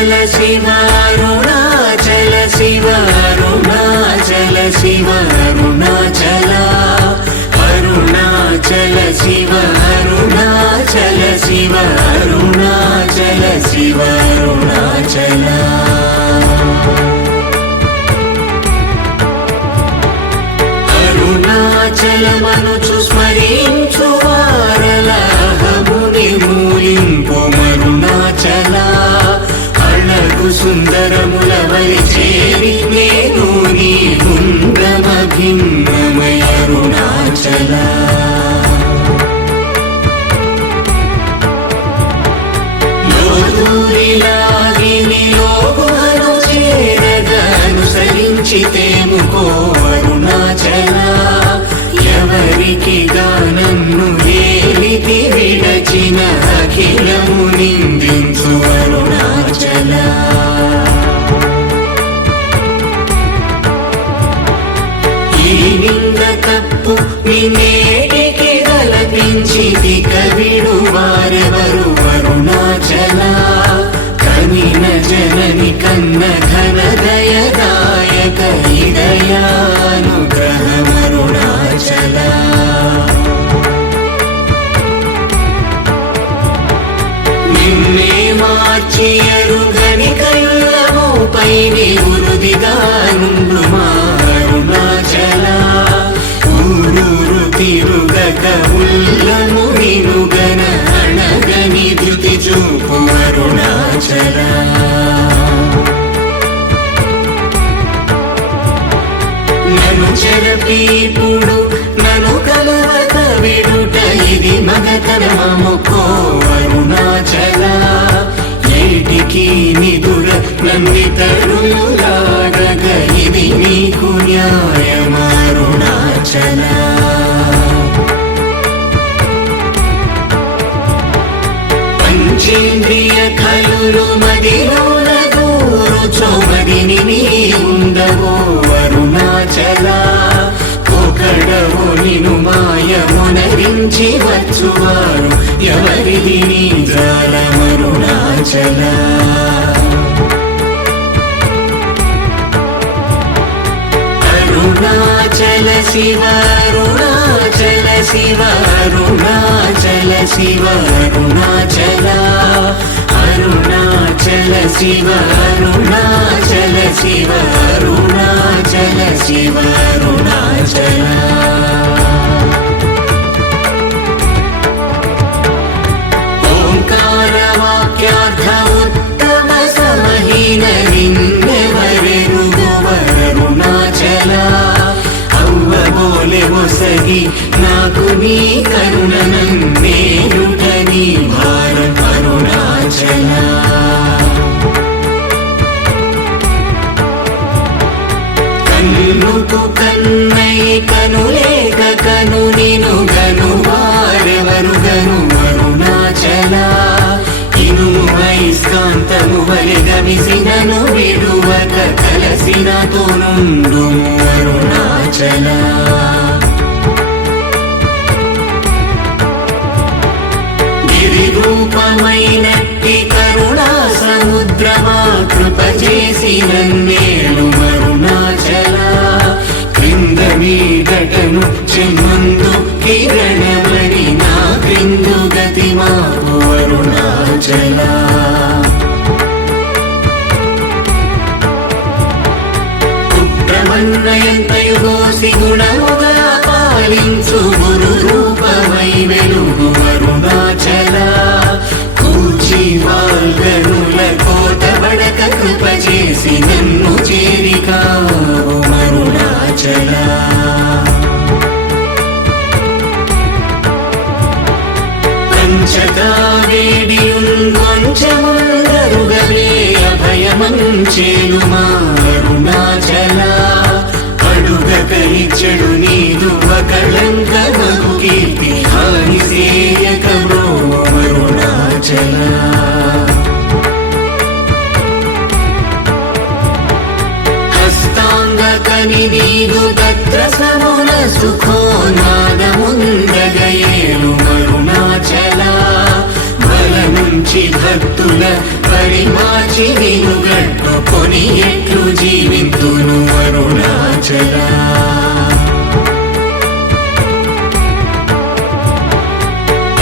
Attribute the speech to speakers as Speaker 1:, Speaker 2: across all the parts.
Speaker 1: అరుణాచల శివ అరుణాచల శివ అరుణాచల శివ అరుణాచల అరుణాచల శివ అరుణాచల శివ అరుణాచల శివ అరుణాచల అరుణాచలమనుచు స్మరించు వారలహముని మూలింపు అళగు సుందరముల వరి చేరి నేను నీ గుండ్రమ భిన్నమయ అరుణాచల. లోదూరిలాగిని లోగుహను చేరగా అనుసరించితే జనని కన్న ఎవరిది నీ జాలమరుణాచల అరుణాచల శివ అరుణాచల శివ అరుణాచల శివ అరుణాచల అరుణాచల శివ అరుణాచల శివ అరుణాచల శివ అవ్వబోలె నాకు నీ కరుణ నన్నేయుట నీ భారం అరుణాచల కన్నుకు కన్నై కనులేక కను నిను గను వారెవరు గను అరుణాచల ఇనుము వైస్కాంతము వలె గమిసినను విడువక కలసినతో నుండు అరుణాచల కృప చేసి నన్నేలు క్రింద మీదటను చెమ్మందు కిరణమణి నా క్రిందు గతి మాకు అరుణాచల అభయమంచేను మారుణాచల అడుగక ఇచ్చడు నీదు ఒకళంక మగు కీర్తి హాని సేయక అరుణాచల. హస్తాంగకని నీదు తత్ర సమున సుఖో నాదముందగయేలు మరుణాచల బల నుంచి భక్తుల పరిమాచ కాచి నిలుగట్టుకొని ఎట్లు జీవితును అరుణాచల.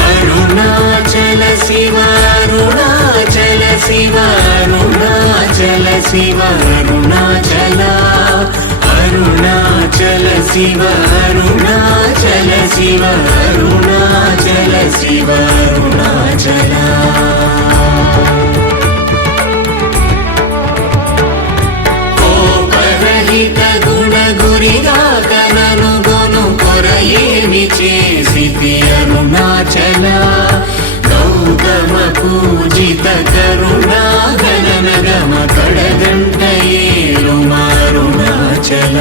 Speaker 1: అరుణాచల శివ అరుణాచల శివ అరుణాచల శివ అరుణాచల. అరుణాచల శివ అరుణాచల శివ అరుణాచల శివ అరుణాచల. గురిగా గొను కొర ఏమి చేసి అరుణాచల గౌతమ పూజిత కరుణా గణన గమ కడగంట ఏలు మారుణాచల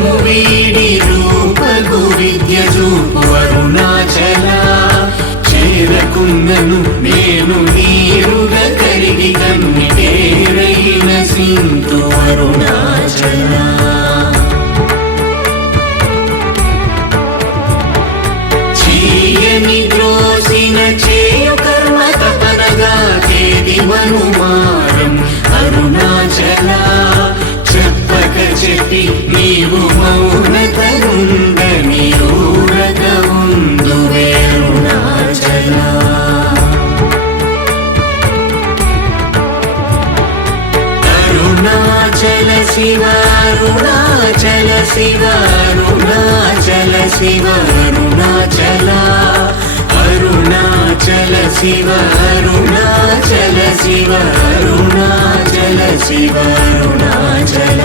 Speaker 1: మైకము వీడి రూపగు విద్య చూపు అరుణాచల. చేరకున్నను నేను నీరుగా కలిగి కన్నిటేరైన సింతు అరుణాచల. చీయని ద్రోసిన చేయు కర్మ తపనగా చేది మనుమారం నీవు మౌనతరుందని ఊరక ఉందు అరుణాచల అరుణాచల శివ అరుణాచల శివ అరుణాచల శివ అరుణాచల అరుణాచల శివ అరుణాచల శివ అరుణాచల శివ అరుణాచల.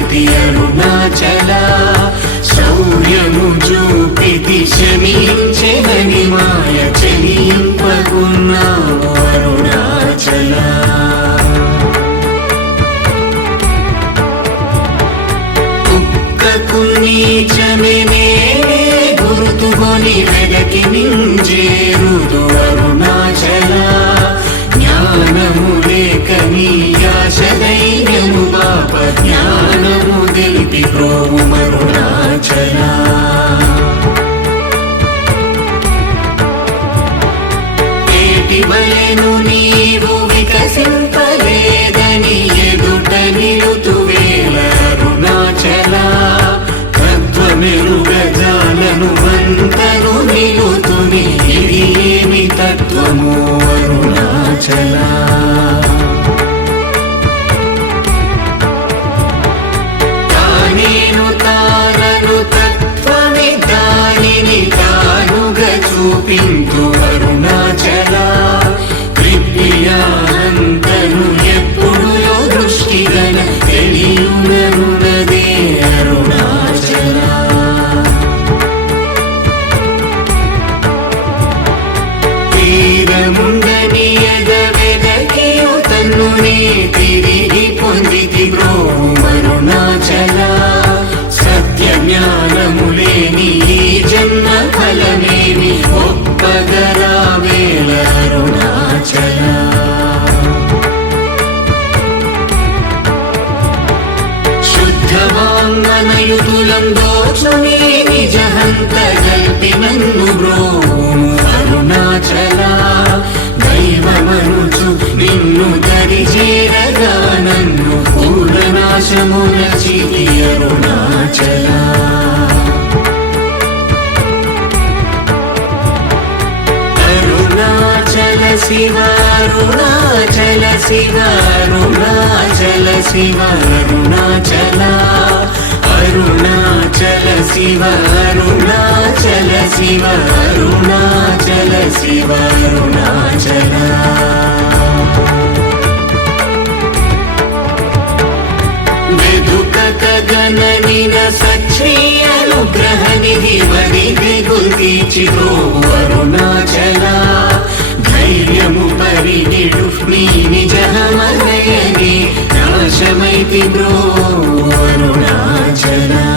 Speaker 1: వేరేది అరుణాచల శౌర్యము చూపితి శమించెనని మాయ చెలింపకున్నావు అరుణాచల. కుక్కకు నీచమే గుర్తుకొని వెదకి నింజేరుదు జ్ఞానము తెలిపి ప్రోము మరుణాచల. ఏటి వలెను నీవు వికసింపలేదని ఎదుట నిలుతువేల అరుణాచల. తత్వమెరుగజాలను వంతను నిలుతుని ఇది ఏమి తత్వము అరుణాచలా. తానుగా చూపింతు అరుణాచల. కృప్యానంతను ఎప్పుడు దృష్టి గల అరుణాచల. తీరముందని ఎదవెదకియు తన్ను నీ हन्त जल्पि मन्मुब्रो अरुणाचला दैवमरुचु निन्नु दरिजेरगा नन्नु पूर्णनाशमुनचिति अरुणाचला अरुणाचल शिवारुणाचल शिवारुणाचल शिवारुणाचला अरुणा శివ అరుణాచల శివ అరుణాచల శివ అరుణాచల. గణనిన సచ్చి అనుగ్రహ నిధి వడిది గుల్తీచిదో అరుణాచల. ధైర్యము పరిగిడు నీ నిజమనయని నాశమైతి బ్రో అరుణాచల.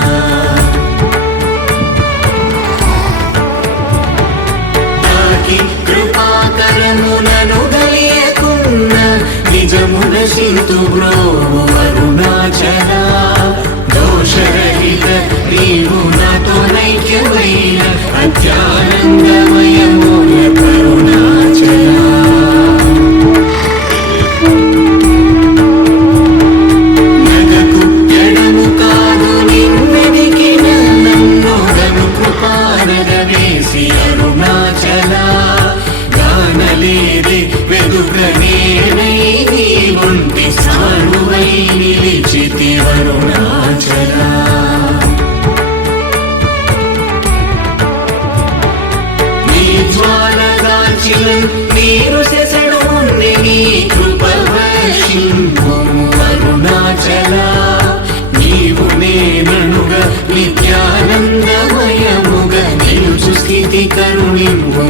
Speaker 1: తాకి కృపాకరములను గలియకున్న నిజమున సింతు బ్రో అరుణాచల. దోషరహిత నీవు నాతో నైక్యమైన అత్యానందమయమూల జ్వాలదాచిన నీరు సెసడు నీ కృప వర్షింపు. అరుణాచల నీవు నేననుగా నిత్యానందమయముగా నిలుచు స్థితి కరుణింపు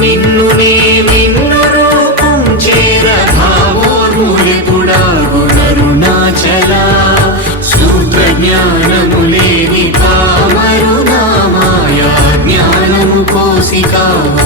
Speaker 1: నిన్ను నే నిన్ను జ్ఞానము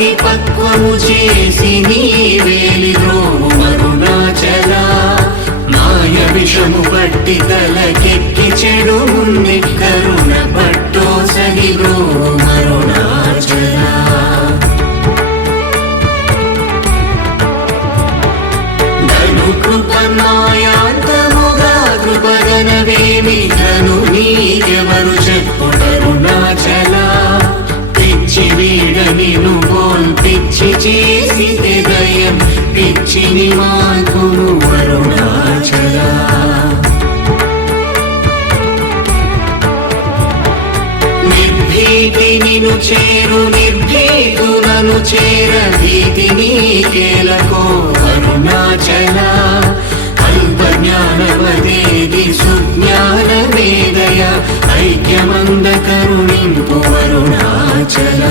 Speaker 1: మేనుందాకి చేసి నీ వేలి ద్రోవు అరుణాచల మాయ విషము పట్టి తలకెక్కి చెడు ఉంది కరుణ పట్టో సగి బ్రోవు అరుణాచల ధను కృప మాయాంతముగా కృపగనవేమి ధను నీకెవరు చెప్పుటరుణాచల మాకును అరుణాచల నిర్భీతి నిను చేరు నిర్భీతులను చేర భీతి నీకేలకో అరుణాచల అల్ప జ్ఞానవదేది సుజ్ఞాన వేదయ ఐక్యమంద కరుణింపు అరుణాచల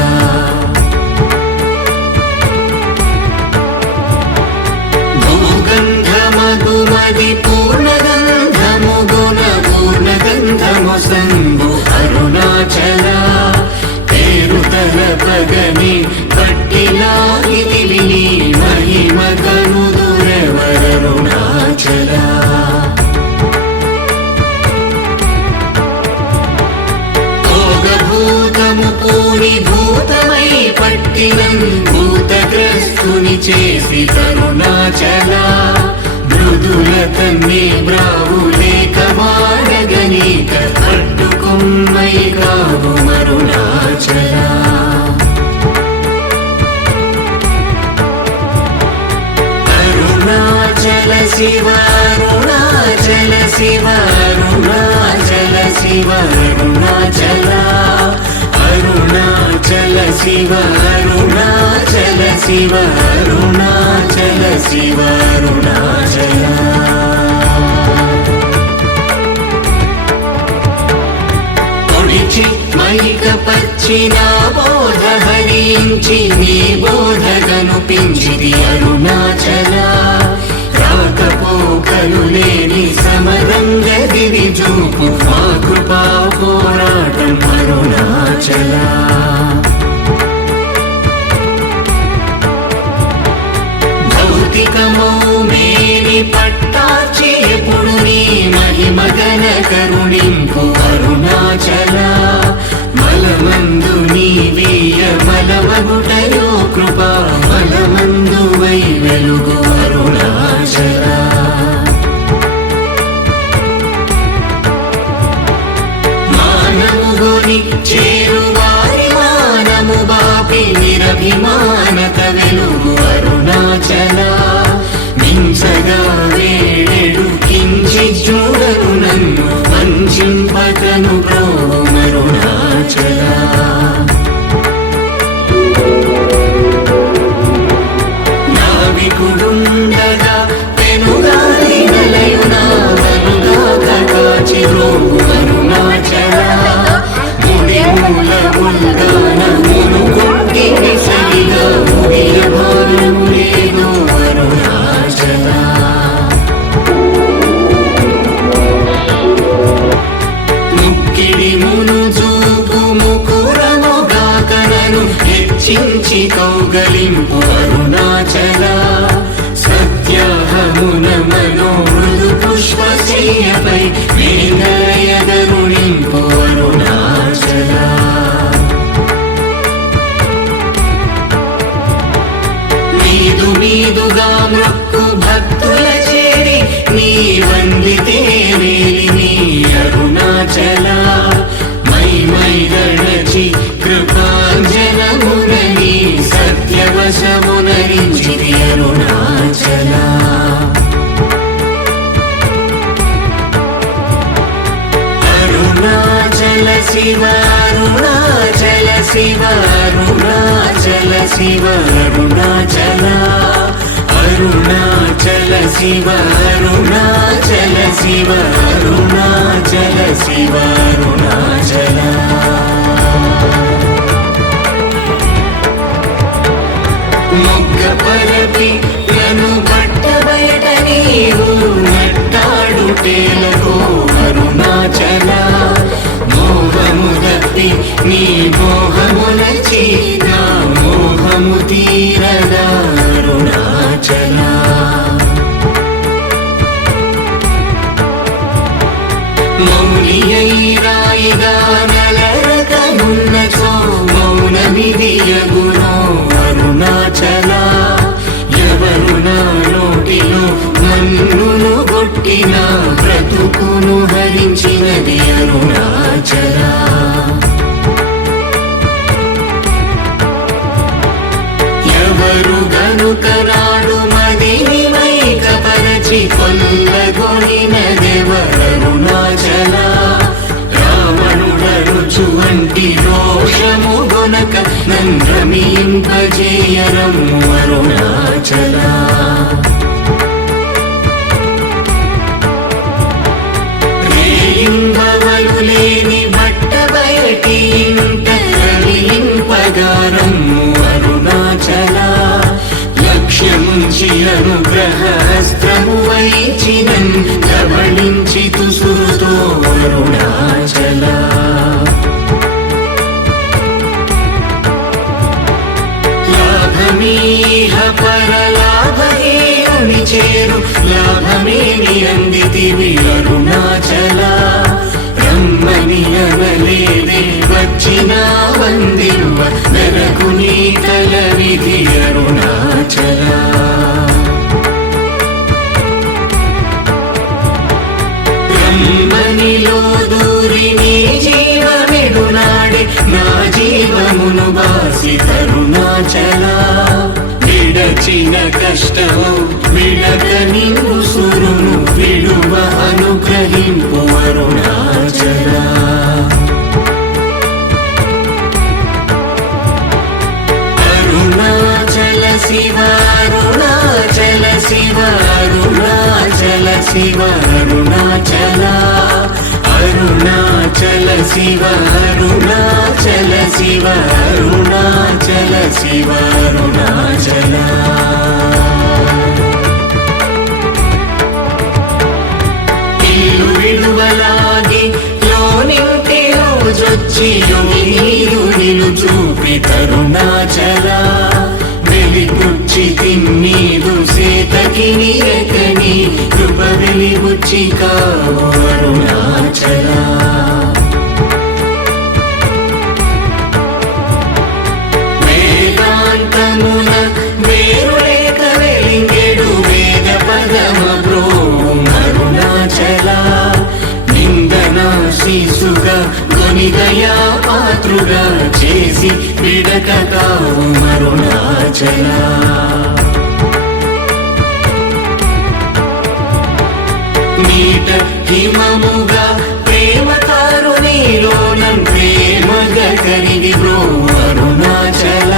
Speaker 1: శివ అరుణాచల శివ అరుణాచల అరుణాచల శివ అరుణాచల శివ అరుణాచల శివ అరుణాచల పొడిచి మైక పచ్చిన బోధ హరించి నీ బోధ కనుపించిది అరుణాచల రాకపోకలు లేని సమరంగ గిరి చూపు. మా కృపా పోరాటం అరుణాచల. భౌతికమౌ మేని పట్టాచి ఎప్పుడు నీ మహిమగన అరుణాచల మోహము దప్పి నీ మోహములచి నా మోహము తీరదా అరుణాచల మౌనియైరాయిగా నలరకనున్నచో మౌనమిదియగునో అరుణాచల ఎవరు నా నోటిలో మన్నును కొట్టిన బ్రతుకును హరించినది అరుణాచలా. ఎవరు గనుక నాడు మదిని మైకపరచి కొల్లగొనిన దేవరుణాచల రావణుడరుచు వంటి రోషము గొనక నంద్రమింపజేయరము అరుణాచలా. బయటి ఇంట రవింపగారము అరుణాచల లక్ష్యముంచి అనుగ్రహస్త్రము వైచినన్ కబళించి తుసురుతో అరుణాచల లాభమీహ పరలాభహేయుని చేరు లాభమేమి అందితివి అరుణాచల బాసి కరుణాచల విడచిన కష్టము విడ విడక నిన్ను సురును విడువ అనుగ్రహింపు అరుణాచల. అరుణాచల శివ అరుణాచల శివ అరుణాచల శివ అరుణాచల. అరుణాచల శివ అరుణా అరుణాచల శివ అరుణాచల శివ అరుణాచల. ఇల్లు విడువలాగి లోనింటి రోజొచ్చి నీరు నిలు చూపి తరుణాచల. వెలిపుచ్చి తిన్నీరు సేతకి నీరకని కృప వెలిబుచ్చి కావు అరుణాచల. నిందన శిశుగా గొనిదయా పాత్రుగా చేసి విడక కావు అరుణాచల నీట హిమముగా ప్రేమ కారుణిలోనం ప్రేమగా కరిగి బ్రో అరుణాచల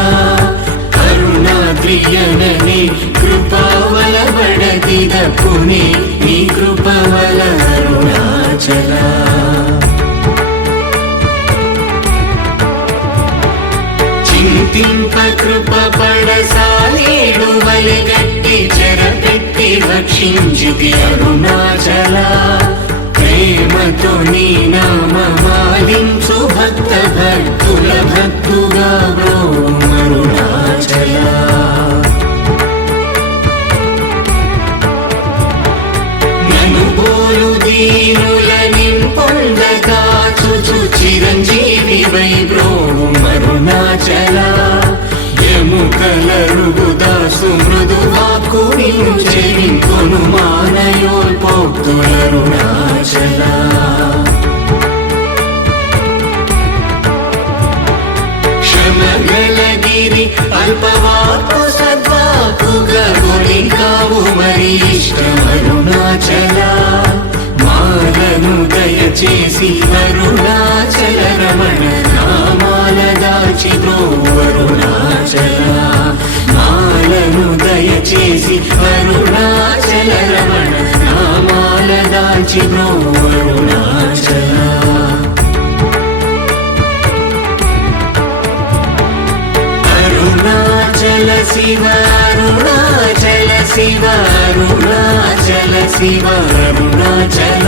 Speaker 1: కరుణాద్రియనని కృపావల బడదిద పుణి నీ కృపవల అరుణాచలా దింప కృప పడసాలేడు వలెగట్టి చెరపెట్టి రక్షించుది అరుణాచల. ప్రేమతో నీ నామ మాలించు భక్త భక్తుల భక్తుగా అరుణాచల నన్ను పోలు దీనుల నింపొందగా చుచు చిరంజీవి వై బ్రోము మరుణాచల ఎముకలరుగుదా సుమృదువాకు చెవింకొను మానయోల్ పోక్తులరుణాచల క్షమగలగిరి అల్పవాకు సద్వాకుగా గుణికావు మరి ఇష్టమరుణాచల మాలను దయచేసి అరుణాచల రమణ అరుణాచల మాలను దయచేసి అరుణాచల రమణ నామాల దాచి అరుణాచల అరుణాచల శివ అరుణాచల శివ అరుణాచల శివ అరుణాచల